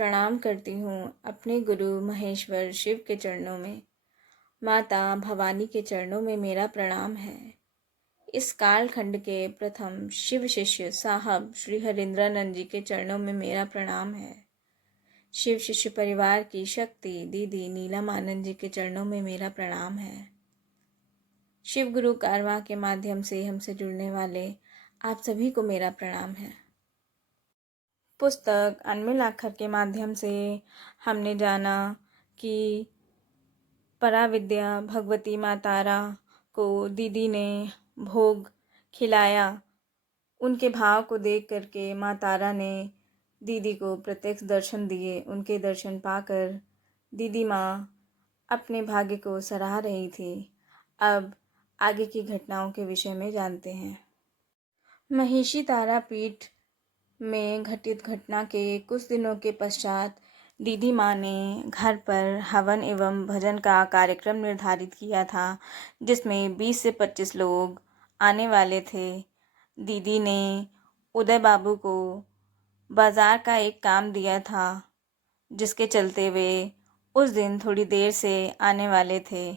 प्रणाम करती हूँ अपने गुरु महेश्वर शिव के चरणों में। माता भवानी के चरणों में मेरा प्रणाम है। इस कालखंड के प्रथम शिव शिष्य साहब श्री हरिंद्रानंद जी के चरणों में मेरा प्रणाम है। शिव शिष्य परिवार की शक्ति दीदी नीलम आनंद जी के चरणों में मेरा प्रणाम है। शिव गुरु कारवां के माध्यम से हमसे जुड़ने वाले आप सभी को मेरा प्रणाम है। पुस्तक अनमिल आखर के माध्यम से हमने जाना कि पराविद्या भगवती माँ तारा को दीदी ने भोग खिलाया। उनके भाव को देख करके माँ तारा ने दीदी को प्रत्यक्ष दर्शन दिए। उनके दर्शन पाकर दीदी माँ अपने भाग्य को सराह रही थी। अब आगे की घटनाओं के विषय में जानते हैं। महिषी तारापीठ में घटित घटना के कुछ दिनों के पश्चात दीदी माँ ने घर पर हवन एवं भजन का कार्यक्रम निर्धारित किया था, जिसमें 20 से 25 लोग आने वाले थे। दीदी ने उदय बाबू को बाज़ार का एक काम दिया था, जिसके चलते वे उस दिन थोड़ी देर से आने वाले थे।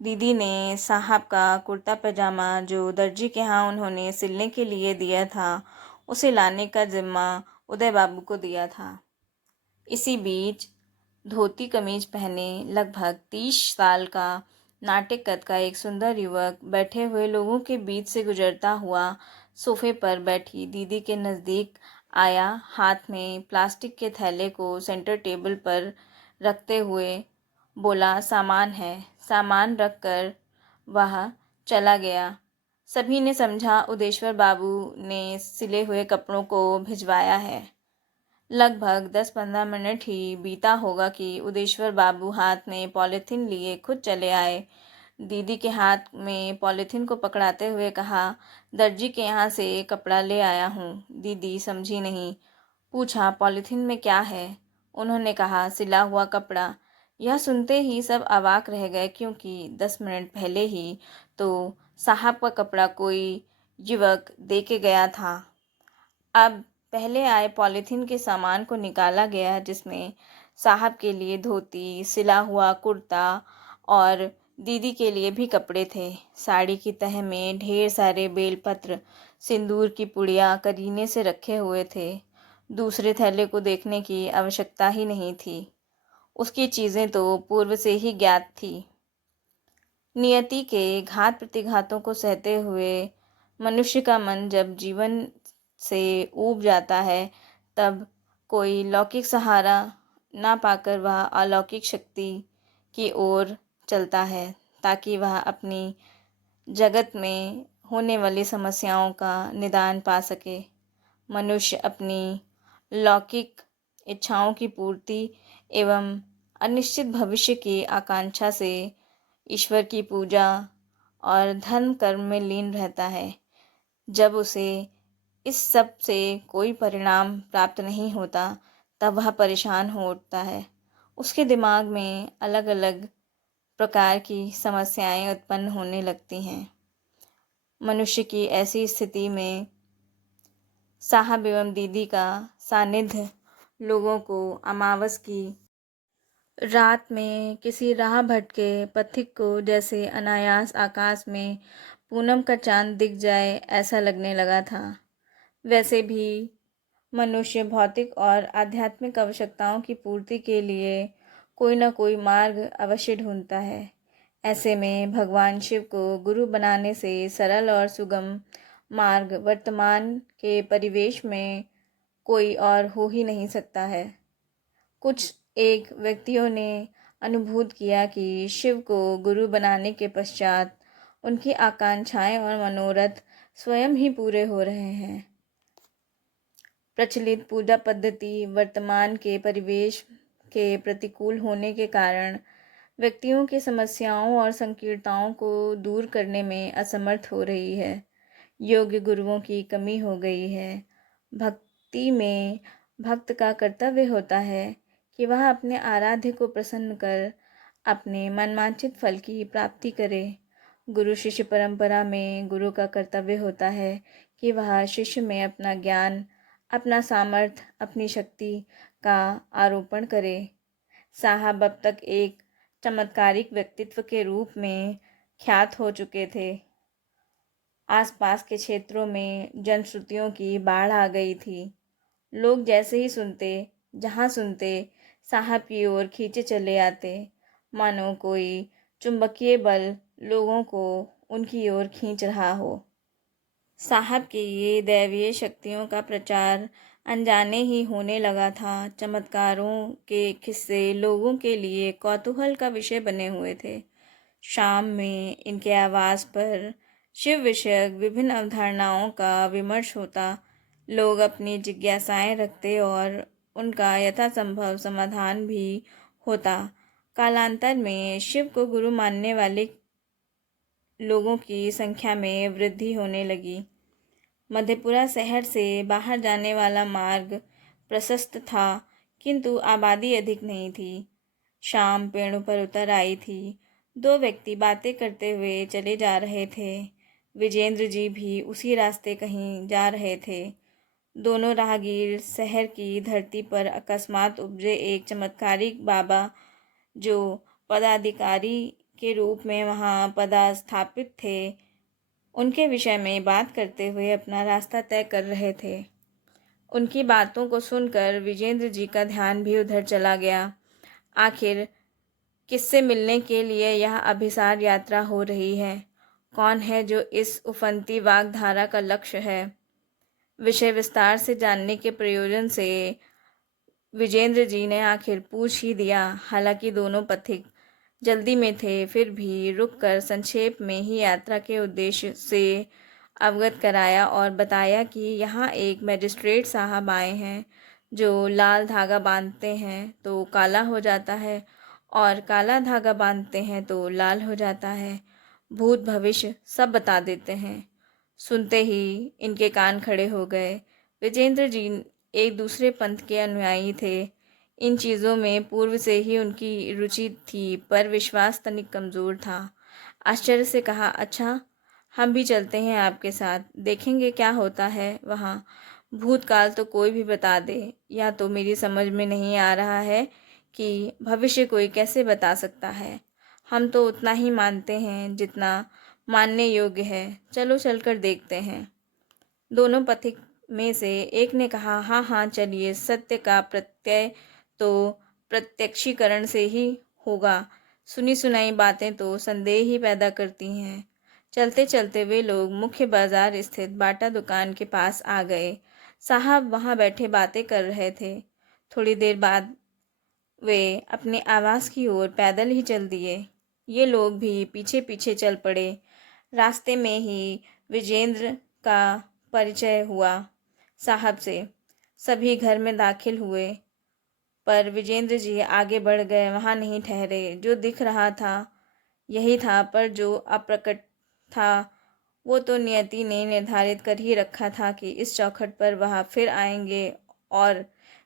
दीदी ने साहब का कुर्ता पजामा जो दर्जी के यहाँ उन्होंने सिलने के लिए दिया था, उसे लाने का जिम्मा उदय बाबू को दिया था। इसी बीच धोती कमीज पहने लगभग 30 साल का नाट्य कद का एक सुंदर युवक बैठे हुए लोगों के बीच से गुजरता हुआ सोफे पर बैठी दीदी के नज़दीक आया। हाथ में प्लास्टिक के थैले को सेंटर टेबल पर रखते हुए बोला, सामान है। सामान रखकर वह चला गया। सभी ने समझा उदेश्वर बाबू ने सिले हुए कपड़ों को भिजवाया है। लगभग 10-15 मिनट ही बीता होगा कि उदेश्वर बाबू हाथ में पॉलीथीन लिए खुद चले आए। दीदी के हाथ में पॉलीथीन को पकड़ाते हुए कहा, दर्जी के यहाँ से कपड़ा ले आया हूँ। दीदी समझी नहीं। पूछा, पॉलीथीन में क्या है? उन्होंने कहा, सिला हुआ कपड़ा। यह सुनते ही सब अवाक रह गए, क्योंकि 10 मिनट पहले ही तो साहब का कपड़ा कोई युवक दे के गया था। अब पहले आए पॉलीथीन के सामान को निकाला गया, जिसमें साहब के लिए धोती, सिला हुआ कुर्ता और दीदी के लिए भी कपड़े थे। साड़ी की तह में ढेर सारे बेलपत्र, सिंदूर की पुड़िया करीने से रखे हुए थे। दूसरे थैले को देखने की आवश्यकता ही नहीं थी। उसकी चीज़ें तो पूर्व से ही ज्ञात थी। नियति के घात प्रतिघातों को सहते हुए मनुष्य का मन जब जीवन से ऊब जाता है, तब कोई लौकिक सहारा ना पाकर वह अलौकिक शक्ति की ओर चलता है, ताकि वह अपनी जगत में होने वाली समस्याओं का निदान पा सके। मनुष्य अपनी लौकिक इच्छाओं की पूर्ति एवं अनिश्चित भविष्य की आकांक्षा से ईश्वर की पूजा और धर्म कर्म में लीन रहता है। जब उसे इस सब से कोई परिणाम प्राप्त नहीं होता, तब वह परेशान हो उठता है। उसके दिमाग में अलग अलग प्रकार की समस्याएं उत्पन्न होने लगती हैं। मनुष्य की ऐसी स्थिति में साहब एवं दीदी का सानिध्य लोगों को अमावस की रात में किसी राह भटके पथिक को जैसे अनायास आकाश में पूनम का चांद दिख जाए, ऐसा लगने लगा था। वैसे भी मनुष्य भौतिक और आध्यात्मिक आवश्यकताओं की पूर्ति के लिए कोई न कोई मार्ग अवश्य ढूंढता है। ऐसे में भगवान शिव को गुरु बनाने से सरल और सुगम मार्ग वर्तमान के परिवेश में कोई और हो ही नहीं सकता है। कुछ एक व्यक्तियों ने अनुभूत किया कि शिव को गुरु बनाने के पश्चात उनकी आकांक्षाएं और मनोरथ स्वयं ही पूरे हो रहे हैं। प्रचलित पूजा पद्धति वर्तमान के परिवेश के प्रतिकूल होने के कारण व्यक्तियों की समस्याओं और संकीर्णताओं को दूर करने में असमर्थ हो रही है। योग्य गुरुओं की कमी हो गई है। भक्ति में भक्त का कर्तव्य होता है कि वह अपने आराध्य को प्रसन्न कर अपने मनवांछित फल की प्राप्ति करे। गुरु शिष्य परंपरा में गुरु का कर्तव्य होता है कि वह शिष्य में अपना ज्ञान अपना सामर्थ्य, अपनी शक्ति का आरोपण करे। साहब अब तक एक चमत्कारिक व्यक्तित्व के रूप में ख्यात हो चुके थे। आसपास के क्षेत्रों में जनश्रुतियों की बाढ़ आ गई थी। लोग जैसे ही सुनते, जहाँ सुनते, साहब की ओर खींचे चले आते, मानो कोई चुंबकीय बल लोगों को उनकी ओर खींच रहा हो। साहब की ये दैवीय शक्तियों का प्रचार अनजाने ही होने लगा था। चमत्कारों के किस्से लोगों के लिए कौतूहल का विषय बने हुए थे। शाम में इनके आवास पर शिव विषयक विभिन्न अवधारणाओं का विमर्श होता। लोग अपनी जिज्ञासाएं रखते और उनका यथासंभव समाधान भी होता। कालांतर में शिव को गुरु मानने वाले लोगों की संख्या में वृद्धि होने लगी। मधेपुरा शहर से बाहर जाने वाला मार्ग प्रशस्त था, किंतु आबादी अधिक नहीं थी। शाम पेड़ों पर उतर आई थी। दो व्यक्ति बातें करते हुए चले जा रहे थे। विजेंद्र जी भी उसी रास्ते कहीं जा रहे थे। दोनों राहगीर शहर की धरती पर अकस्मात उपजे एक चमत्कारिक बाबा, जो पदाधिकारी के रूप में वहां पदस्थापित थे, उनके विषय में बात करते हुए अपना रास्ता तय कर रहे थे। उनकी बातों को सुनकर विजेंद्र जी का ध्यान भी उधर चला गया। आखिर किससे मिलने के लिए यह अभिसार यात्रा हो रही है? कौन है जो इस उफनती वाग्धारा का लक्ष्य है? विषय विस्तार से जानने के प्रयोजन से विजेंद्र जी ने आखिर पूछ ही दिया। हालांकि दोनों पथिक जल्दी में थे, फिर भी रुककर संक्षेप में ही यात्रा के उद्देश्य से अवगत कराया और बताया कि यहाँ एक मजिस्ट्रेट साहब आए हैं, जो लाल धागा बांधते हैं तो काला हो जाता है और काला धागा बांधते हैं तो लाल हो जाता है। भूत भविष्य सब बता देते हैं। सुनते ही इनके कान खड़े हो गए। विजेंद्र जी एक दूसरे पंथ के अनुयायी थे। इन चीज़ों में पूर्व से ही उनकी रुचि थी, पर विश्वास तनिक कमज़ोर था। आश्चर्य से कहा, अच्छा, हम भी चलते हैं आपके साथ, देखेंगे क्या होता है वहाँ। भूतकाल तो कोई भी बता दे, या तो मेरी समझ में नहीं आ रहा है कि भविष्य कोई कैसे बता सकता है। हम तो उतना ही मानते हैं जितना मानने योग्य है। चलो चलकर देखते हैं। दोनों पथिक में से एक ने कहा, हाँ हाँ चलिए, सत्य का प्रत्यय तो प्रत्यक्षीकरण से ही होगा। सुनी सुनाई बातें तो संदेह ही पैदा करती हैं। चलते चलते वे लोग मुख्य बाजार स्थित बाटा दुकान के पास आ गए। साहब वहाँ बैठे बातें कर रहे थे। थोड़ी देर बाद वे अपने आवास की ओर पैदल ही चल दिए। ये लोग भी पीछे पीछे चल पड़े। रास्ते में ही विजेंद्र का परिचय हुआ साहब से। सभी घर में दाखिल हुए, पर विजेंद्र जी आगे बढ़ गए, वहाँ नहीं ठहरे। जो दिख रहा था यही था, पर जो अप्रकट था वो तो नियति ने निर्धारित कर ही रखा था कि इस चौखट पर वह फिर आएंगे, और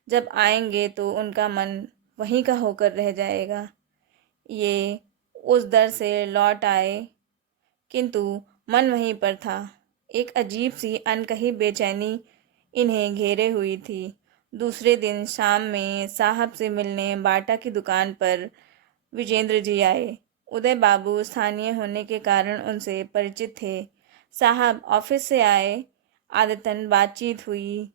जब आएंगे तो उनका मन वहीं का होकर रह जाएगा। ये उस दर से लौट आए, किंतु मन वहीं पर था। एक अजीब सी अनकही बेचैनी इन्हें घेरे हुई थी। दूसरे दिन शाम में साहब से मिलने बाटा की दुकान पर विजेंद्र जी आए। उदय बाबू स्थानीय होने के कारण उनसे परिचित थे। साहब ऑफिस से आए, आदतन बातचीत हुई,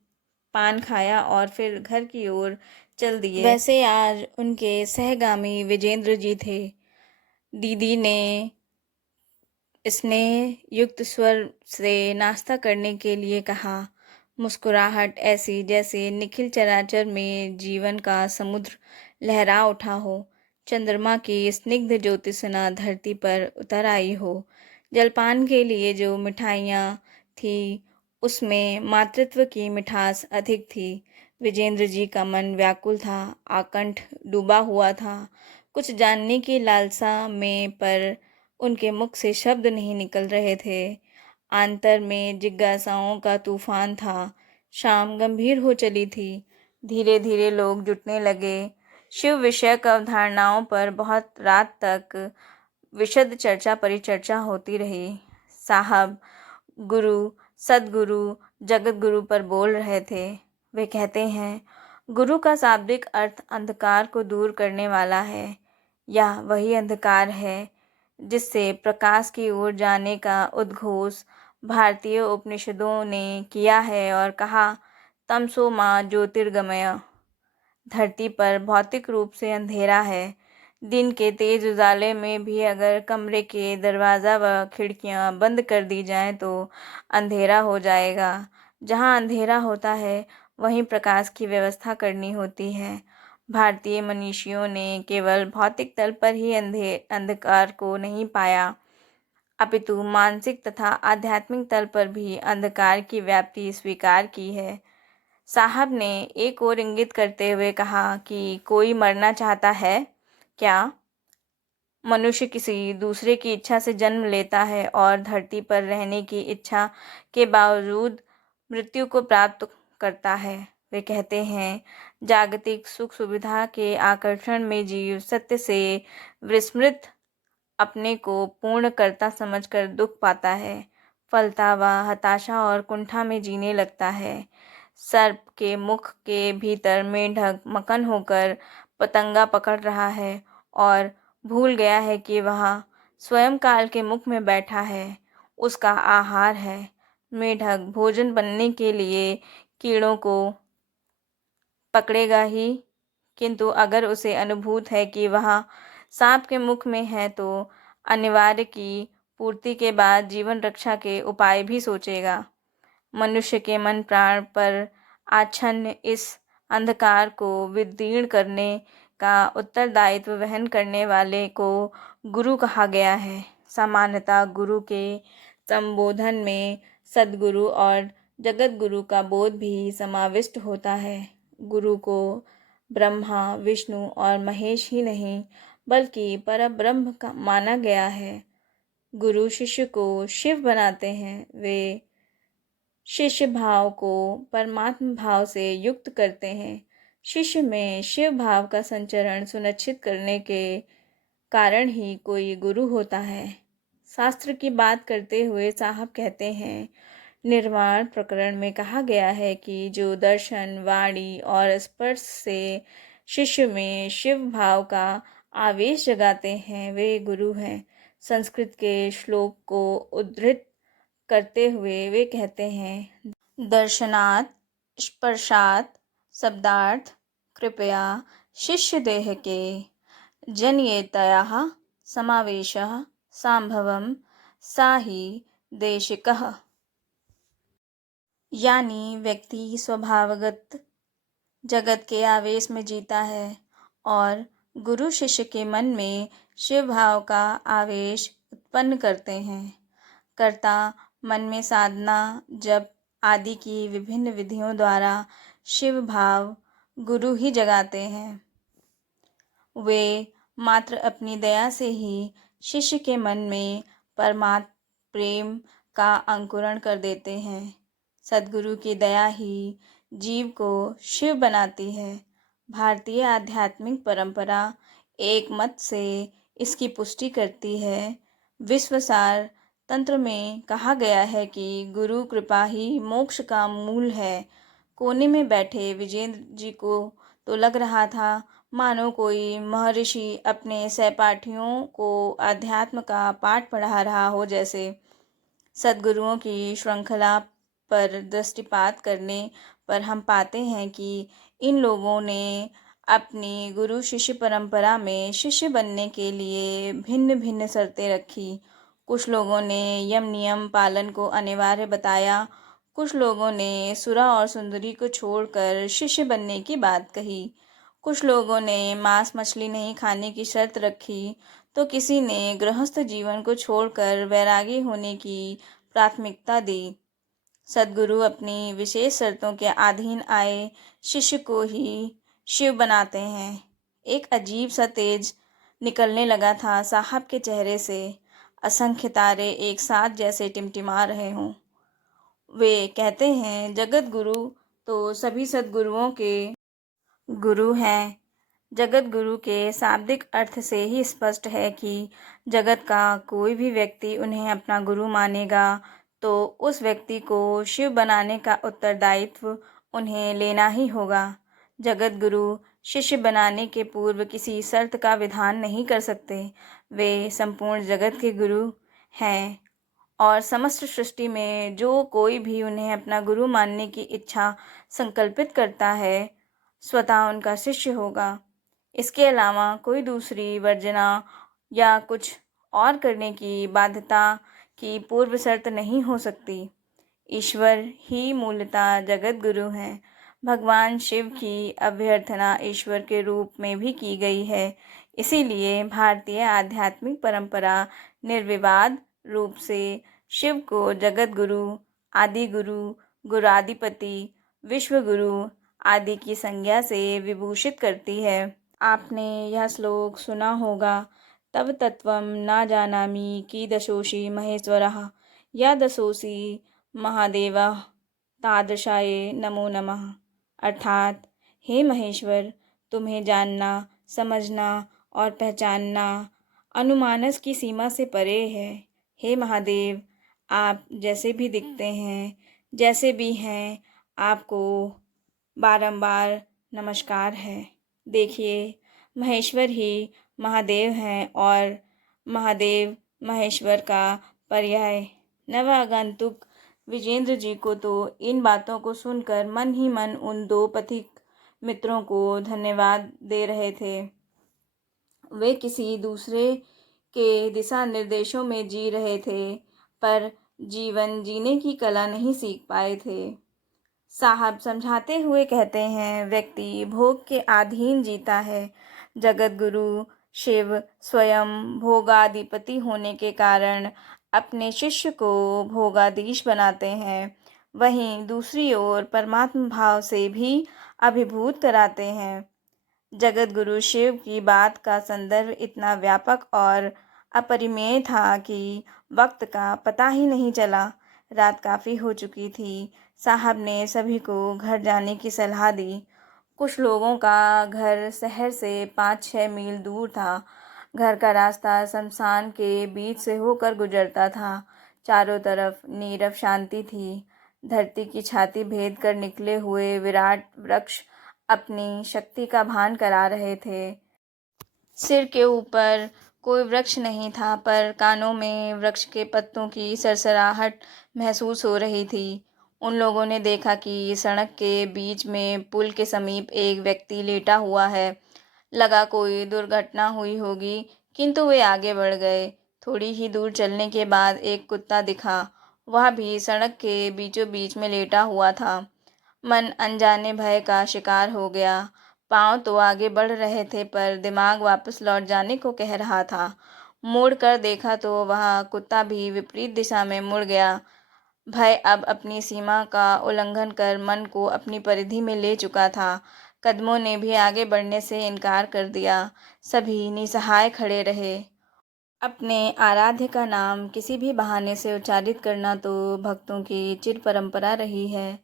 पान खाया और फिर घर की ओर चल दिए। वैसे आज उनके सहगामी विजेंद्र जी थे। दीदी ने स्नेह युक्त स्वर से नाश्ता करने के लिए कहा। मुस्कुराहट ऐसी जैसे निखिल चराचर में जीवन का समुद्र लहरा उठा हो। चंद्रमा की स्निग्ध ज्योतिषना धरती पर उतर आई हो। जलपान के लिए जो मिठाइयाँ थी उसमें मातृत्व की मिठास अधिक थी। विजेंद्र जी का मन व्याकुल था, आकंठ डूबा हुआ था, कुछ जानने की लालसा में, पर उनके मुख से शब्द नहीं निकल रहे थे। आंतर में जिज्ञासाओं का तूफान था। शाम गंभीर हो चली थी। धीरे धीरे लोग जुटने लगे। शिव विषयक अवधारणाओं पर बहुत रात तक विशद चर्चा परिचर्चा होती रही। साहब गुरु, सदगुरु, जगत गुरु पर बोल रहे थे। वे कहते हैं, गुरु का शाब्दिक अर्थ अंधकार को दूर करने वाला है। यह वही अंधकार है जिससे प्रकाश की ओर जाने का उद्घोष भारतीय उपनिषदों ने किया है और कहा, तमसो माँ ज्योतिर्गमय। धरती पर भौतिक रूप से अंधेरा है। दिन के तेज उजाले में भी अगर कमरे के दरवाज़ा व खिड़कियां बंद कर दी जाएं तो अंधेरा हो जाएगा। जहां अंधेरा होता है वहीं प्रकाश की व्यवस्था करनी होती है। भारतीय मनीषियों ने केवल भौतिक तल पर ही अंधकार को नहीं पाया, अपितु मानसिक तथा आध्यात्मिक तल पर भी अंधकार की व्याप्ति स्वीकार की है। साहब ने एक और इंगित करते हुए कहा कि कोई मरना चाहता है क्या? मनुष्य किसी दूसरे की इच्छा से जन्म लेता है और धरती पर रहने की इच्छा के बावजूद मृत्यु को प्राप्त करता है। वे कहते हैं, जागतिक सुख सुविधा के आकर्षण में जीव सत्य से विस्मृत अपने को पूर्ण कर्ता समझकर दुख पाता है, फलता व हताशा और कुंठा में जीने लगता है। सर्प के मुख के भीतर मेंढक मक्खन होकर पतंगा पकड़ रहा है और भूल गया है कि वह स्वयं काल के मुख में बैठा है, उसका आहार है। मेंढक भोजन बनने के लिए कीड़ों को पकड़ेगा ही, किंतु अगर उसे अनुभूत है कि वह सांप के मुख में है तो अनिवार्य की पूर्ति के बाद जीवन रक्षा के उपाय भी सोचेगा। मनुष्य के मन प्राण पर आच्छन्न इस अंधकार को विदीर्ण करने का उत्तरदायित्व वहन करने वाले को गुरु कहा गया है। सामान्यतः गुरु के संबोधन में सद्गुरु और जगत गुरु का बोध भी समाविष्ट होता है। गुरु को ब्रह्मा, विष्णु और महेश ही नहीं बल्कि परब्रह्म का माना गया है। गुरु शिष्य को शिव बनाते हैं। वे शिष्य भाव को परमात्म भाव से युक्त करते हैं। शिष्य में शिव भाव का संचरण सुनिश्चित करने के कारण ही कोई गुरु होता है। शास्त्र की बात करते हुए साहब कहते हैं, निर्वाण प्रकरण में कहा गया है कि जो दर्शन, वाणी और स्पर्श से शिष्य में शिव भाव का आवेश जगाते हैं वे गुरु हैं। संस्कृत के श्लोक को उद्धृत करते हुए वे कहते हैं, दर्शनात् स्पर्शात् शब्दार्थ कृपया शिष्य देह के जनयेतयाः समावेशः संभवं सा ही देशिकः। यानी व्यक्ति स्वभावगत जगत के आवेश में जीता है और गुरु शिष्य के मन में शिव भाव का आवेश उत्पन्न करते हैं। कर्ता मन में साधना, जप आदि की विभिन्न विधियों द्वारा शिव भाव गुरु ही जगाते हैं। वे मात्र अपनी दया से ही शिष्य के मन में परमात्म प्रेम का अंकुरण कर देते हैं। सद्गुरु की दया ही जीव को शिव बनाती है। भारतीय आध्यात्मिक परंपरा एक मत से इसकी पुष्टि करती है। विश्वसार तंत्र में कहा गया है कि गुरु कृपा ही मोक्ष का मूल है। कोने में बैठे विजेंद्र जी को तो लग रहा था मानो कोई महर्षि अपने सहपाठियों को अध्यात्म का पाठ पढ़ा रहा हो जैसे। सद्गुरुओं की श्रृंखला पर दृष्टिपात करने पर हम पाते हैं कि इन लोगों ने अपनी गुरु शिष्य परंपरा में शिष्य बनने के लिए भिन्न भिन्न शर्तें रखी। कुछ लोगों ने यम नियम पालन को अनिवार्य बताया, कुछ लोगों ने सुरा और सुंदरी को छोड़कर शिष्य बनने की बात कही, कुछ लोगों ने मांस मछली नहीं खाने की शर्त रखी, तो किसी ने गृहस्थ जीवन को छोड़कर वैरागी होने की प्राथमिकता दी। सद्गुरु अपनी विशेष शर्तों के अधीन आए शिष्य को ही शिव बनाते हैं। एक अजीब सा तेज निकलने लगा था साहब के चेहरे से, असंख्य तारे एक साथ जैसे टिमटिमा रहे हों। वे कहते हैं, जगत गुरु तो सभी सद्गुरुओं के गुरु हैं। जगत गुरु के शाब्दिक अर्थ से ही स्पष्ट है कि जगत का कोई भी व्यक्ति उन्हें अपना गुरु मानेगा तो उस व्यक्ति को शिव बनाने का उत्तरदायित्व उन्हें लेना ही होगा। जगत गुरु शिष्य बनाने के पूर्व किसी शर्त का विधान नहीं कर सकते। वे संपूर्ण जगत के गुरु हैं और समस्त सृष्टि में जो कोई भी उन्हें अपना गुरु मानने की इच्छा संकल्पित करता है स्वतः उनका शिष्य होगा। इसके अलावा कोई दूसरी वर्जना या कुछ और करने की बाध्यता की पूर्व शर्त नहीं हो सकती। ईश्वर ही मूलतः जगत गुरु हैं। भगवान शिव की अभ्यर्थना ईश्वर के रूप में भी की गई है। इसीलिए भारतीय आध्यात्मिक परंपरा निर्विवाद रूप से शिव को जगत गुरु, आदि गुरु, गुराधिपति, विश्व गुरु आदि की संज्ञा से विभूषित करती है। आपने यह श्लोक सुना होगा, तव तत्त्वं न जानामि कीदृशोऽसि महेश्वरः यदसोऽसि महादेवः तादृशाय नमो नमः। अर्थात हे महेश्वर, तुम्हें जानना, समझना और पहचानना अनुमानस की सीमा से परे है। हे महादेव, आप जैसे भी दिखते हैं, जैसे भी हैं, आपको बारंबार नमस्कार है। देखिए, महेश्वर ही महादेव हैं और महादेव महेश्वर का पर्याय। नवागंतुक विजेंद्र जी को तो इन बातों को सुनकर मन ही मन उन दो पथिक मित्रों को धन्यवाद दे रहे थे। वे किसी दूसरे के दिशा निर्देशों में जी रहे थे, पर जीवन जीने की कला नहीं सीख पाए थे। साहब समझाते हुए कहते हैं, व्यक्ति भोग के अधीन जीता है। जगत गुरु शिव स्वयं भोगाधिपति होने के कारण अपने शिष्य को भोगाधीश बनाते हैं। वहीं दूसरी ओर परमात्म भाव से भी अभिभूत कराते हैं। जगत गुरु शिव की बात का संदर्भ इतना व्यापक और अपरिमेय था कि वक्त का पता ही नहीं चला। रात काफ़ी हो चुकी थी। साहब ने सभी को घर जाने की सलाह दी। कुछ लोगों का घर शहर से 5-6 मील दूर था। घर का रास्ता शमशान के बीच से होकर गुजरता था। चारों तरफ नीरव शांति थी। धरती की छाती भेद कर निकले हुए विराट वृक्ष अपनी शक्ति का भान करा रहे थे। सिर के ऊपर कोई वृक्ष नहीं था, पर कानों में वृक्ष के पत्तों की सरसराहट महसूस हो रही थी। उन लोगों ने देखा कि सड़क के बीच में पुल के समीप एक व्यक्ति लेटा हुआ है। लगा कोई दुर्घटना हुई होगी, किंतु वे आगे बढ़ गए। थोड़ी ही दूर चलने के बाद एक कुत्ता दिखा। वह भी सड़क के बीचों बीच में लेटा हुआ था। मन अनजाने भय का शिकार हो गया। पाँव तो आगे बढ़ रहे थे, पर दिमाग वापस लौट जाने को कह रहा था। मुड़ कर देखा तो वह कुत्ता भी विपरीत दिशा में मुड़ गया। भय अब अपनी सीमा का उल्लंघन कर मन को अपनी परिधि में ले चुका था। कदमों ने भी आगे बढ़ने से इनकार कर दिया। सभी निसहाय खड़े रहे। अपने आराध्य का नाम किसी भी बहाने से उच्चारित करना तो भक्तों की चिर परंपरा रही है।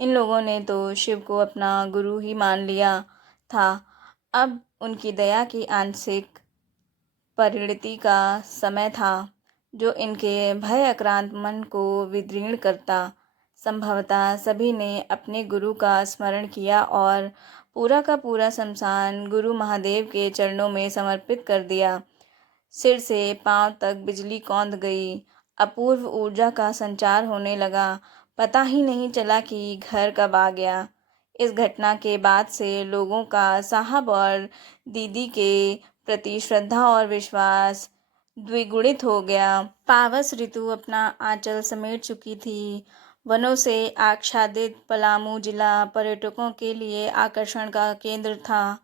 इन लोगों ने तो शिव को अपना गुरु ही मान लिया था। अब उनकी दया की आंशिक परिणति का समय था, जो इनके भय आक्रांत मन को विदीर्ण करता। संभवतः सभी ने अपने गुरु का स्मरण किया और पूरा का पूरा शमशान गुरु महादेव के चरणों में समर्पित कर दिया। सिर से पांव तक बिजली कौंध गई। अपूर्व ऊर्जा का संचार होने लगा। पता ही नहीं चला कि घर कब आ गया। इस घटना के बाद से लोगों का साहब और दीदी के प्रति श्रद्धा और विश्वास द्विगुणित हो गया। पावस ऋतु अपना आंचल समेट चुकी थी। वनों से आच्छादित पलामू जिला पर्यटकों के लिए आकर्षण का केंद्र था।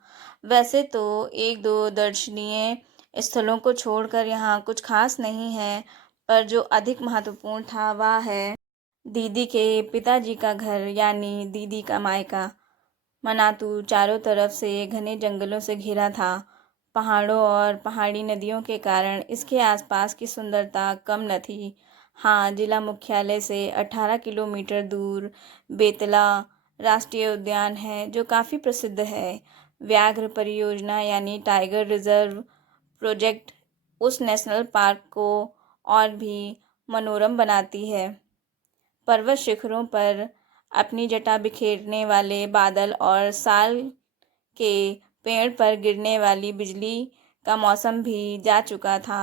वैसे तो एक दो दर्शनीय स्थलों को छोड़कर यहाँ कुछ खास नहीं है, पर जो अधिक महत्वपूर्ण था वह है दीदी के पिताजी का घर, यानी दीदी का मायका। मनातू चारों तरफ से घने जंगलों से घिरा था। पहाड़ों और पहाड़ी नदियों के कारण इसके आसपास की सुंदरता कम न थी। हाँ, जिला मुख्यालय से 18 किलोमीटर दूर बेतला राष्ट्रीय उद्यान है, जो काफ़ी प्रसिद्ध है। व्याघ्र परियोजना यानी टाइगर रिजर्व प्रोजेक्ट उस नेशनल पार्क को और भी मनोरम बनाती है। पर्वत शिखरों पर अपनी जटा बिखेरने वाले बादल और साल के पेड़ पर गिरने वाली बिजली का मौसम भी जा चुका था।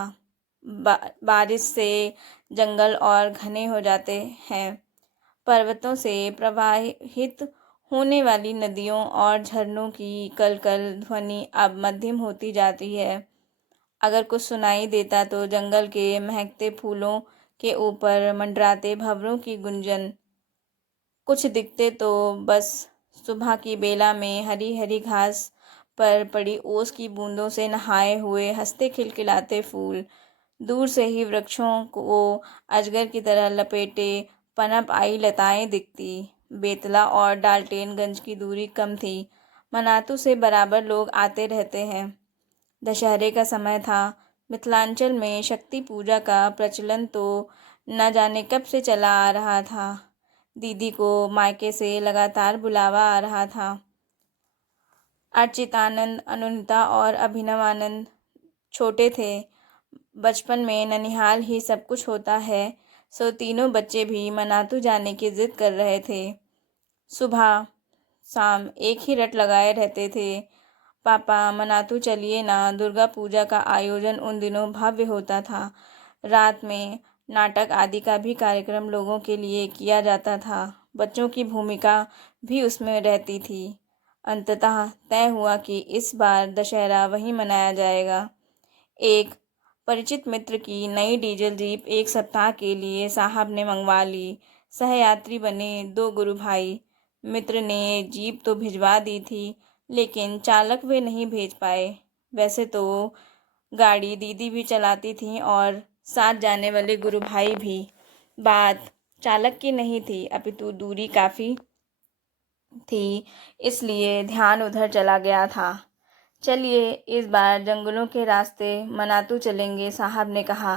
बारिश से जंगल और घने हो जाते हैं। पर्वतों से प्रवाहित होने वाली नदियों और झरनों की कलकल ध्वनि अब मध्यम होती जाती है। अगर कुछ सुनाई देता तो जंगल के महकते फूलों के ऊपर मंडराते भंवरों की गुंजन। कुछ दिखते तो बस सुबह की बेला में हरी हरी घास पर पड़ी ओस की बूंदों से नहाए हुए हंसते खिलखिलाते फूल। दूर से ही वृक्षों को अजगर की तरह लपेटे पनप आई लताएं दिखती। बेतला और डाल्टेनगंज की दूरी कम थी। मनातू से बराबर लोग आते रहते हैं। दशहरे का समय था। मिथिलांचल में शक्ति पूजा का प्रचलन तो न जाने कब से चला आ रहा था। दीदी को मायके से लगातार बुलावा आ रहा था। अर्चितानंद, अनुनिता और अभिनवानंद छोटे थे। बचपन में ननिहाल ही सब कुछ होता है, सो तीनों बच्चे भी मनातू जाने की जिद कर रहे थे। सुबह शाम एक ही रट लगाए रहते थे। पापा मनातू चलिए ना। दुर्गा पूजा का आयोजन उन दिनों भव्य होता था। रात में नाटक आदि का भी कार्यक्रम लोगों के लिए किया जाता था। बच्चों की भूमिका भी उसमें रहती थी। अंततः तय हुआ कि इस बार दशहरा वहीं मनाया जाएगा। एक परिचित मित्र की नई डीजल जीप एक सप्ताह के लिए साहब ने मंगवा ली। सहयात्री बने 2 गुरु भाई। मित्र ने जीप तो भिजवा दी थी, लेकिन चालक वे नहीं भेज पाए। वैसे तो गाड़ी दीदी भी चलाती थी और साथ जाने वाले गुरु भाई भी। बात चालक की नहीं थी, अपितु दूरी काफ़ी थी, इसलिए ध्यान उधर चला गया था। चलिए इस बार जंगलों के रास्ते मनातू चलेंगे, साहब ने कहा।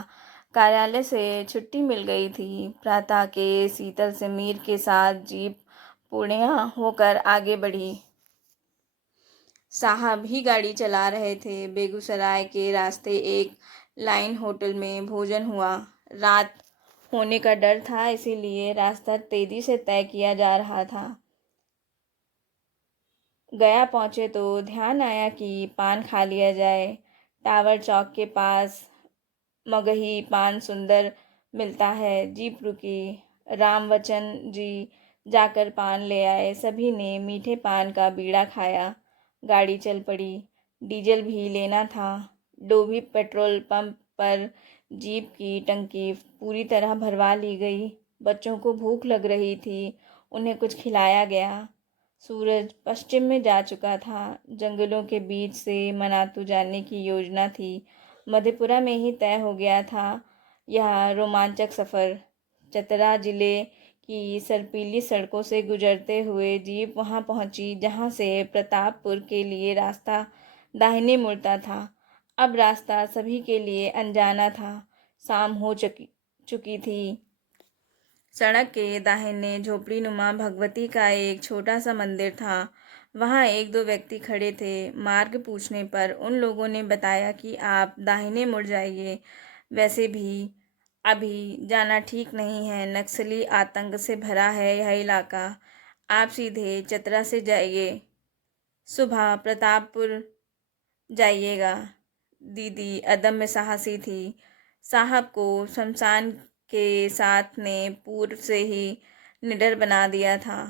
कार्यालय से छुट्टी मिल गई थी। प्रातः के शीतल से मीर के साथ जीप पूर्णिया होकर आगे बढ़ी। साहब ही गाड़ी चला रहे थे। बेगूसराय के रास्ते एक लाइन होटल में भोजन हुआ। रात होने का डर था, इसीलिए रास्ता तेजी से तय किया जा रहा था। गया पहुंचे तो ध्यान आया कि पान खा लिया जाए। टावर चौक के पास मगही पान सुंदर मिलता है। जीप रुकी। रामवचन जी जाकर पान ले आए। सभी ने मीठे पान का बीड़ा खाया। गाड़ी चल पड़ी। डीजल भी लेना था। डोभी पेट्रोल पंप पर जीप की टंकी पूरी तरह भरवा ली गई। बच्चों को भूख लग रही थी, उन्हें कुछ खिलाया गया। सूरज पश्चिम में जा चुका था। जंगलों के बीच से मनातू जाने की योजना थी। मधेपुरा में ही तय हो गया था यह रोमांचक सफ़र। चतरा जिले की सर्पीली सड़कों से गुजरते हुए जीप वहां पहुंची जहां से प्रतापपुर के लिए रास्ता दाहिने मुड़ता था। अब रास्ता सभी के लिए अनजाना था। शाम हो चुकी थी। सड़क के दाहिने झोपड़ीनुमा भगवती का एक छोटा सा मंदिर था। वहाँ 1-2 व्यक्ति खड़े थे। मार्ग पूछने पर उन लोगों ने बताया कि आप दाहिने मुड़ जाइए। वैसे भी अभी जाना ठीक नहीं है, नक्सली आतंक से भरा है यह इलाका। आप सीधे चतरा से जाइए, सुबह प्रतापपुर जाइएगा। दीदी अदम्य साहसी थी। साहब को शमशान के साथ ने पूर्व से ही निडर बना दिया था।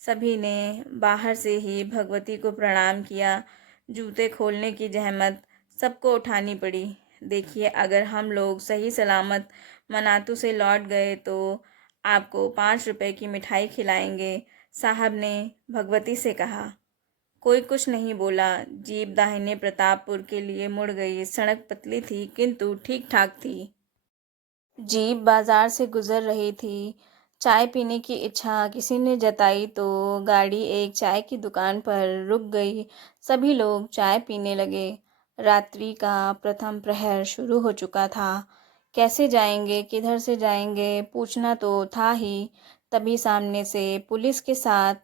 सभी ने बाहर से ही भगवती को प्रणाम किया। जूते खोलने की जहमत सबको उठानी पड़ी। देखिए, अगर हम लोग सही सलामत मनातू से लौट गए तो आपको 5 रुपए की मिठाई खिलाएंगे, साहब ने भगवती से कहा। कोई कुछ नहीं बोला। जीप दाहिने प्रतापपुर के लिए मुड़ गई। सड़क पतली थी किंतु ठीक ठाक थी। जीप बाजार से गुजर रही थी। चाय पीने की इच्छा किसी ने जताई तो गाड़ी एक चाय की दुकान पर रुक गई। सभी लोग चाय पीने लगे। रात्रि का प्रथम प्रहर शुरू हो चुका था। कैसे जाएंगे, किधर से जाएंगे, पूछना तो था ही। तभी सामने से पुलिस के साथ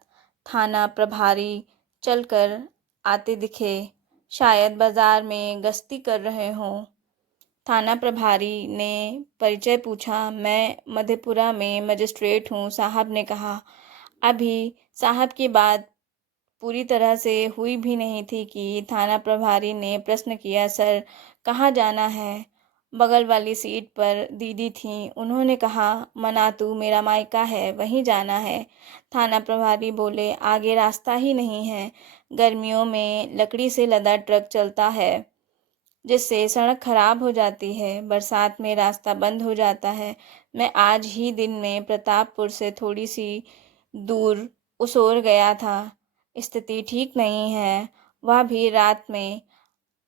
थाना प्रभारी चलकर आते दिखे। शायद बाजार में गश्ती कर रहे हों। थाना प्रभारी ने परिचय पूछा। मैं मधेपुरा में मजिस्ट्रेट हूँ, साहब ने कहा। अभी साहब की बात पूरी तरह से हुई भी नहीं थी कि थाना प्रभारी ने प्रश्न किया, सर कहाँ जाना है? बगल वाली सीट पर दीदी थीं। उन्होंने कहा, मनातू मेरा मायका है, वहीं जाना है। थाना प्रभारी बोले, आगे रास्ता ही नहीं है। गर्मियों में लकड़ी से लदा ट्रक चलता है, जिससे सड़क खराब हो जाती है। बरसात में रास्ता बंद हो जाता है। मैं आज ही दिन में प्रतापपुर से थोड़ी सी दूर उसोर गया था। स्थिति ठीक नहीं है, वह भी रात में।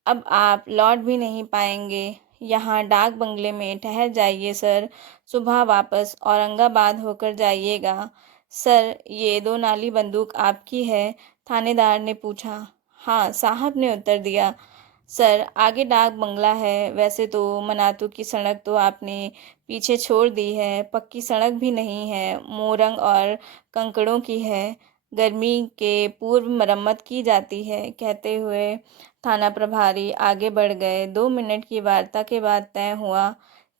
अब आप लौट भी नहीं पाएंगे। यहाँ डाक बंगले में ठहर जाइए सर। सुबह वापस औरंगाबाद होकर जाइएगा। सर, ये 2 नाली बंदूक आपकी है? थानेदार ने पूछा। हाँ, साहब ने उत्तर दिया। सर, आगे डाक बंगला है। वैसे तो मनातू की सड़क तो आपने पीछे छोड़ दी है, पक्की सड़क भी नहीं है, मोरंग और कंकड़ों की है। गर्मी के पूर्व मरम्मत की जाती है। कहते हुए थाना प्रभारी आगे बढ़ गए। 2 मिनट की वार्ता के बाद तय हुआ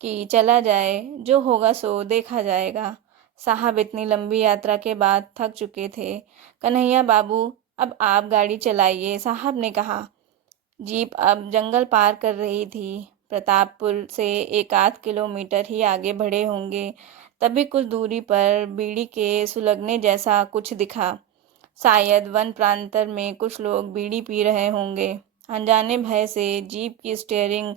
कि चला जाए, जो होगा सो देखा जाएगा। साहब इतनी लंबी यात्रा के बाद थक चुके थे। कन्हैया बाबू, अब आप गाड़ी चलाइए, साहब ने कहा। जीप अब जंगल पार कर रही थी। प्रतापपुर से 1 आध किलोमीटर ही आगे बढ़े होंगे, तभी कुछ दूरी पर बीड़ी के सुलगने जैसा कुछ दिखा। शायद वन प्रांतर में कुछ लोग बीड़ी पी रहे होंगे। अनजाने भय से जीप की स्टीयरिंग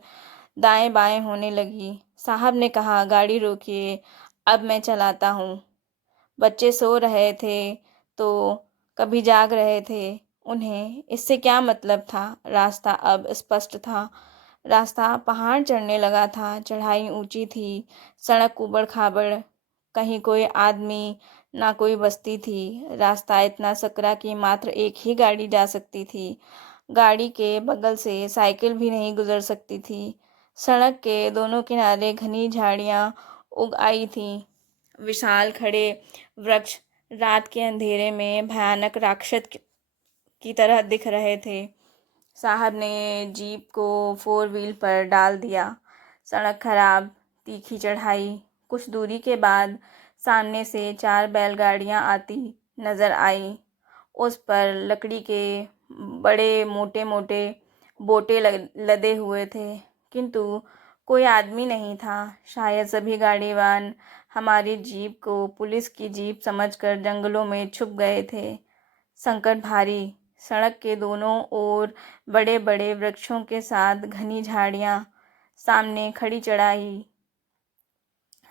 दाएं बाएं होने लगी। साहब ने कहा, गाड़ी रोकिए, अब मैं चलाता हूँ। बच्चे सो रहे थे तो कभी जाग रहे थे। उन्हें इससे क्या मतलब था? रास्ता अब स्पष्ट था। रास्ता पहाड़ चढ़ने लगा था। चढ़ाई ऊंची थी, सड़क ऊबड़-खाबड़, कहीं कोई आदमी, ना कोई बस्ती थी। रास्ता इतना सकरा कि मात्र एक ही गाड़ी जा सकती थी। गाड़ी के बगल से साइकिल भी नहीं गुजर सकती थी। सड़क के दोनों किनारे घनी झाड़ियां उग आई थीं। विशाल खड़े वृक्ष रात के अंधेरे में भयानक राक्षस की तरह दिख रहे थे। साहब ने जीप को 4 व्हील पर डाल दिया। सड़क खराब, तीखी चढ़ाई। कुछ दूरी के बाद सामने से 4 बैलगाड़ियां आती नजर आई। उस पर लकड़ी के बड़े मोटे मोटे बोटे लदे हुए थे, किंतु कोई आदमी नहीं था। शायद सभी गाड़ीवान हमारी जीप को पुलिस की जीप समझकर जंगलों में छुप गए थे। संकट भारी। सड़क के दोनों ओर बड़े बड़े वृक्षों के साथ घनी झाड़ियां, सामने खड़ी चढ़ाई।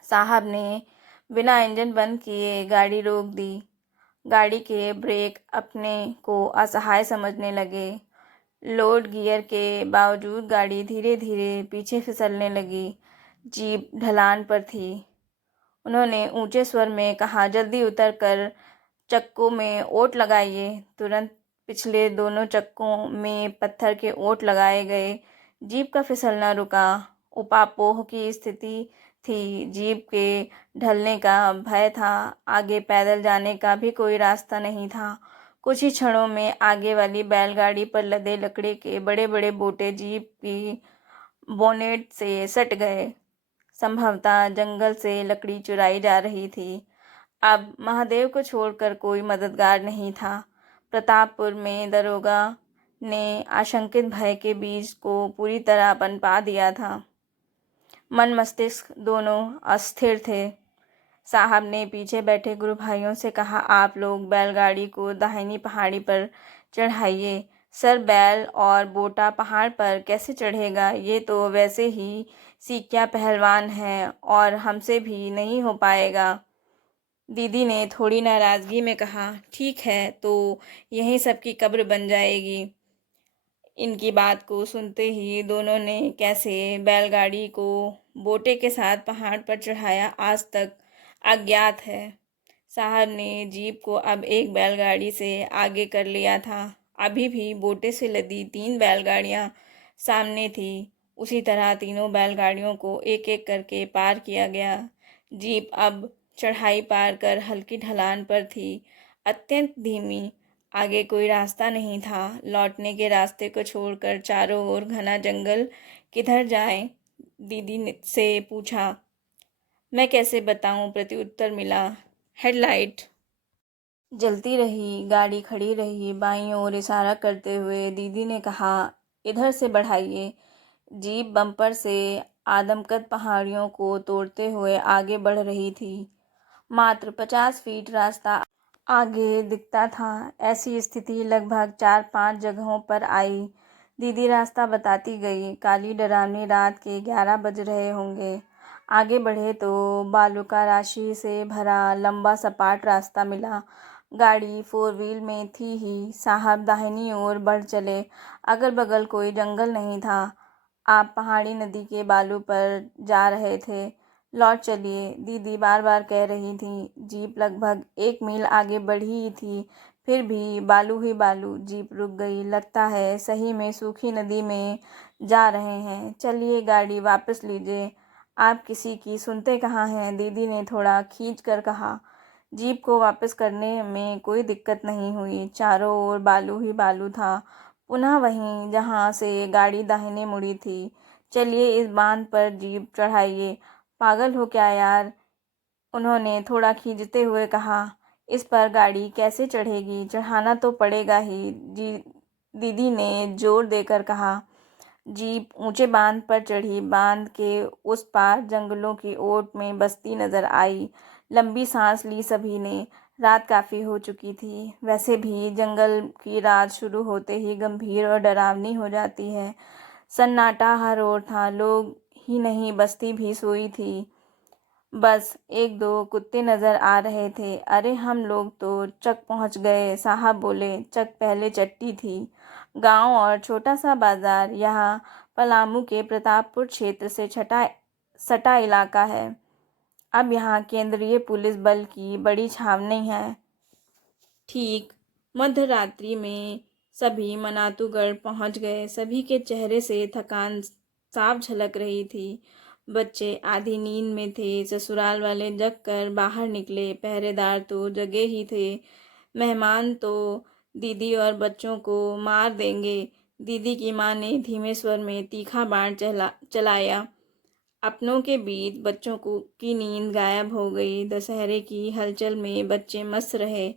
साहब ने बिना इंजन बंद किए गाड़ी रोक दी। गाड़ी के ब्रेक अपने को असहाय समझने लगे। लोड गियर के बावजूद गाड़ी धीरे धीरे पीछे फिसलने लगी। जीप ढलान पर थी। उन्होंने ऊंचे स्वर में कहा, जल्दी उतर कर चक्कों में ओट लगाइए। तुरंत पिछले दोनों चक्कों में पत्थर के ओट लगाए गए। जीप का फिसलना रुका। उपापोह की स्थिति थी। जीप के ढलने का भय था। आगे पैदल जाने का भी कोई रास्ता नहीं था। कुछ ही क्षणों में आगे वाली बैलगाड़ी पर लदे लकड़ी के बड़े बड़े बोटे जीप की बोनेट से सट गए। संभवतः जंगल से लकड़ी चुराई जा रही थी। अब महादेव को छोड़कर कोई मददगार नहीं था। प्रतापपुर में दरोगा ने आशंकित भय के बीज को पूरी तरह पनपा दिया था। मन मस्तिष्क दोनों अस्थिर थे। साहब ने पीछे बैठे गुरु भाइयों से कहा, आप लोग बैलगाड़ी को दाहिनी पहाड़ी पर चढ़ाइए। सर, बैल और बोटा पहाड़ पर कैसे चढ़ेगा? ये तो वैसे ही सीकिया पहलवान है और हमसे भी नहीं हो पाएगा। दीदी ने थोड़ी नाराजगी में कहा, ठीक है तो यहीं सबकी कब्र बन जाएगी। इनकी बात को सुनते ही दोनों ने कैसे बैलगाड़ी को बोटे के साथ पहाड़ पर चढ़ाया, आज तक अज्ञात है। साहब ने जीप को अब एक बैलगाड़ी से आगे कर लिया था। अभी भी बोटे से लदी 3 बैलगाड़ियां सामने थी। उसी तरह तीनों बैलगाड़ियों को एक एक करके पार किया गया। जीप अब चढ़ाई पार कर हल्की ढलान पर थी, अत्यंत धीमी। आगे कोई रास्ता नहीं था। लौटने के रास्ते को छोड़कर चारों ओर घना जंगल। किधर जाएं? दीदी ने से पूछा। मैं कैसे बताऊं? प्रत्युत्तर मिला। हेडलाइट जलती रही, गाड़ी खड़ी रही। बाईं ओर इशारा करते हुए दीदी ने कहा, इधर से बढ़ाइए। जीप बम्पर से आदमकद पहाड़ियों को तोड़ते हुए आगे बढ़ रही थी। मात्र 50 फीट रास्ता आगे दिखता था। ऐसी स्थिति लगभग 4-5 जगहों पर आई। दीदी रास्ता बताती गई। काली डरावनी रात के 11 बज रहे होंगे। आगे बढ़े तो बालूका राशि से भरा लंबा सपाट रास्ता मिला। गाड़ी 4 व्हील में थी ही। साहब दाहिनी ओर बढ़ चले। अगल बगल कोई जंगल नहीं था। आप पहाड़ी नदी के बालू पर जा रहे थे। लौट चलिए, दीदी बार बार कह रही थी। जीप लगभग 1 मील आगे बढ़ी ही थी, फिर भी बालू ही बालू। जीप रुक गई। लगता है सही में सूखी नदी में जा रहे हैं। चलिए, गाड़ी वापस लीजिए। आप किसी की सुनते कहाँ हैं, दीदी ने थोड़ा खींच कर कहा। जीप को वापस करने में कोई दिक्कत नहीं हुई। चारों ओर बालू ही बालू था, पुनः वहीं जहाँ से गाड़ी दाहिने मुड़ी थी। चलिए, इस बांध पर जीप चढ़ाइए। पागल हो क्या यार, उन्होंने थोड़ा खींचते हुए कहा। इस पर गाड़ी कैसे चढ़ेगी, चढ़ाना तो पड़ेगा ही, जी दीदी ने जोर देकर कहा। जीप ऊंचे बांध पर चढ़ी। बांध के उस पार जंगलों की ओट में बस्ती नजर आई। लंबी सांस ली सभी ने। रात काफ़ी हो चुकी थी। वैसे भी जंगल की रात शुरू होते ही गंभीर और डरावनी हो जाती है। सन्नाटा हर ओर था। लोग ही नहीं, बस्ती भी सोई थी। बस एक दो कुत्ते नजर आ रहे थे। अरे, हम लोग तो चक पहुंच गए, साहब बोले। चक पहले चट्टी थी। गांव और छोटा सा बाजार यहाँ पलामू के प्रतापपुर क्षेत्र से सटा इलाका है। अब यहाँ केंद्रीय पुलिस बल की बड़ी छावनी है। ठीक मध्य रात्रि में सभी मनातूगढ़ पहुंच गए। सभी के चेहरे से थकान साफ झलक रही थी। बच्चे आधी नींद में थे। ससुराल वाले जग कर बाहर निकले। पहरेदार तो जगे ही थे। मेहमान तो दीदी और बच्चों को मार देंगे। दीदी की माँ ने धीमे स्वर में तीखा बाण चलाया। अपनों के बीच बच्चों को की नींद गायब हो गई। दशहरे की हलचल में बच्चे मस्त रहे।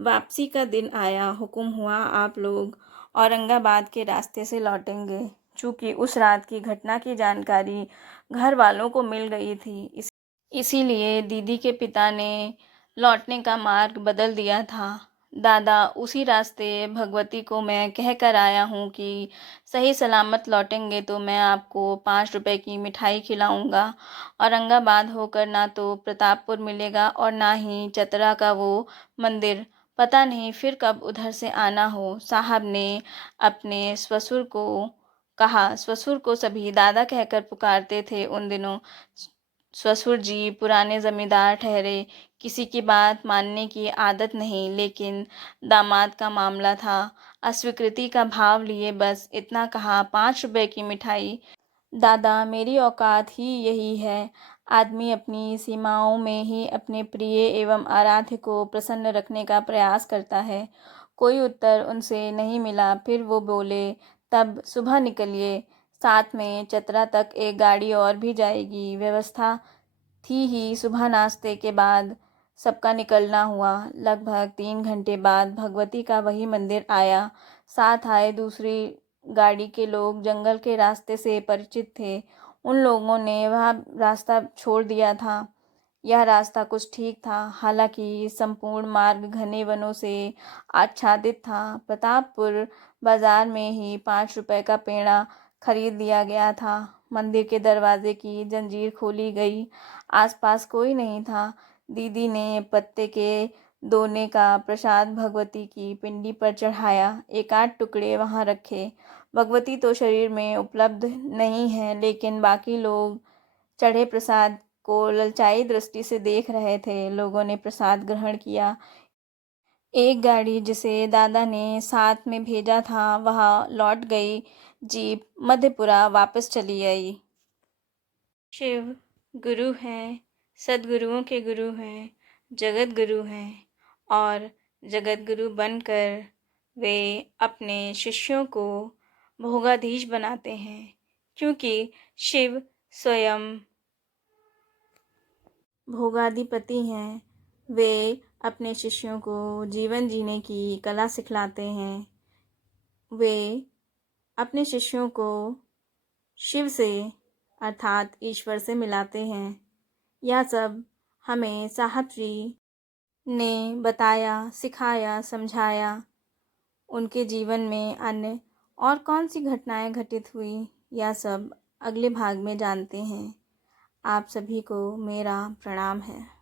वापसी का दिन आया। हुक्म हुआ, आप लोग औरंगाबाद के रास्ते से लौटेंगे। चूंकि उस रात की घटना की जानकारी घर वालों को मिल गई थी, इसीलिए दीदी के पिता ने लौटने का मार्ग बदल दिया था। दादा, उसी रास्ते भगवती को मैं कह कर आया हूँ कि सही सलामत लौटेंगे तो मैं आपको 5 रुपए की मिठाई खिलाऊंगा। औरंगाबाद होकर ना तो प्रतापपुर मिलेगा और ना ही चतरा का वो मंदिर। पता नहीं फिर कब उधर से आना हो। साहब ने अपने ससुर को कहा। ससुर को सभी दादा कहकर पुकारते थे उन दिनों। ससुर जी पुराने जमींदार ठहरे। किसी की बात मानने की आदत नहीं, लेकिन दामाद का मामला था। अस्वीकृति का भाव लिए बस इतना कहा, 5 रुपए की मिठाई। दादा, मेरी औकात ही यही है। आदमी अपनी सीमाओं में ही अपने प्रिय एवं आराध्य को प्रसन्न रखने का प्रयास करता है। कोई उत्तर उनसे नहीं मिला। फिर वो बोले, तब सुबह निकलिए। साथ में चतरा तक एक गाड़ी और भी जाएगी। व्यवस्था थी ही। सुबह नाश्ते के बाद सबका निकलना हुआ। लगभग 3 घंटे बाद भगवती का वही मंदिर आया। साथ आए दूसरी गाड़ी के लोग जंगल के रास्ते से परिचित थे। उन लोगों ने वह रास्ता छोड़ दिया था। यह रास्ता कुछ ठीक था, हालांकि संपूर्ण मार्ग घने वनों से आच्छादित था। प्रतापपुर बाजार में ही 5 रुपए का पेड़ा खरीद लिया गया था। मंदिर के दरवाजे की जंजीर खोली गई। आसपास कोई नहीं था। दीदी ने पत्ते के दोने का प्रसाद भगवती की पिंडी पर चढ़ाया। 1-8 टुकड़े वहां रखे। भगवती तो शरीर में उपलब्ध नहीं है, लेकिन बाकी लोग चढ़े प्रसाद को ललचाई दृष्टि से देख रहे थे। लोगों ने प्रसाद ग्रहण किया। एक गाड़ी जिसे दादा ने साथ में भेजा था वह लौट गई। जीप मधेपुरा वापस चली आई। शिव गुरु हैं, सद्गुरुओं के गुरु हैं, जगत गुरु हैं और जगत गुरु बनकर वे अपने शिष्यों को भोगाधीश बनाते हैं, क्योंकि शिव स्वयं भोगाधिपति हैं। वे अपने शिष्यों को जीवन जीने की कला सिखलाते हैं। वे अपने शिष्यों को शिव से अर्थात ईश्वर से मिलाते हैं। यह सब हमें साहत्री ने बताया, सिखाया, समझाया। उनके जीवन में अन्य और कौन सी घटनाएं घटित हुई, यह सब अगले भाग में जानते हैं। आप सभी को मेरा प्रणाम है।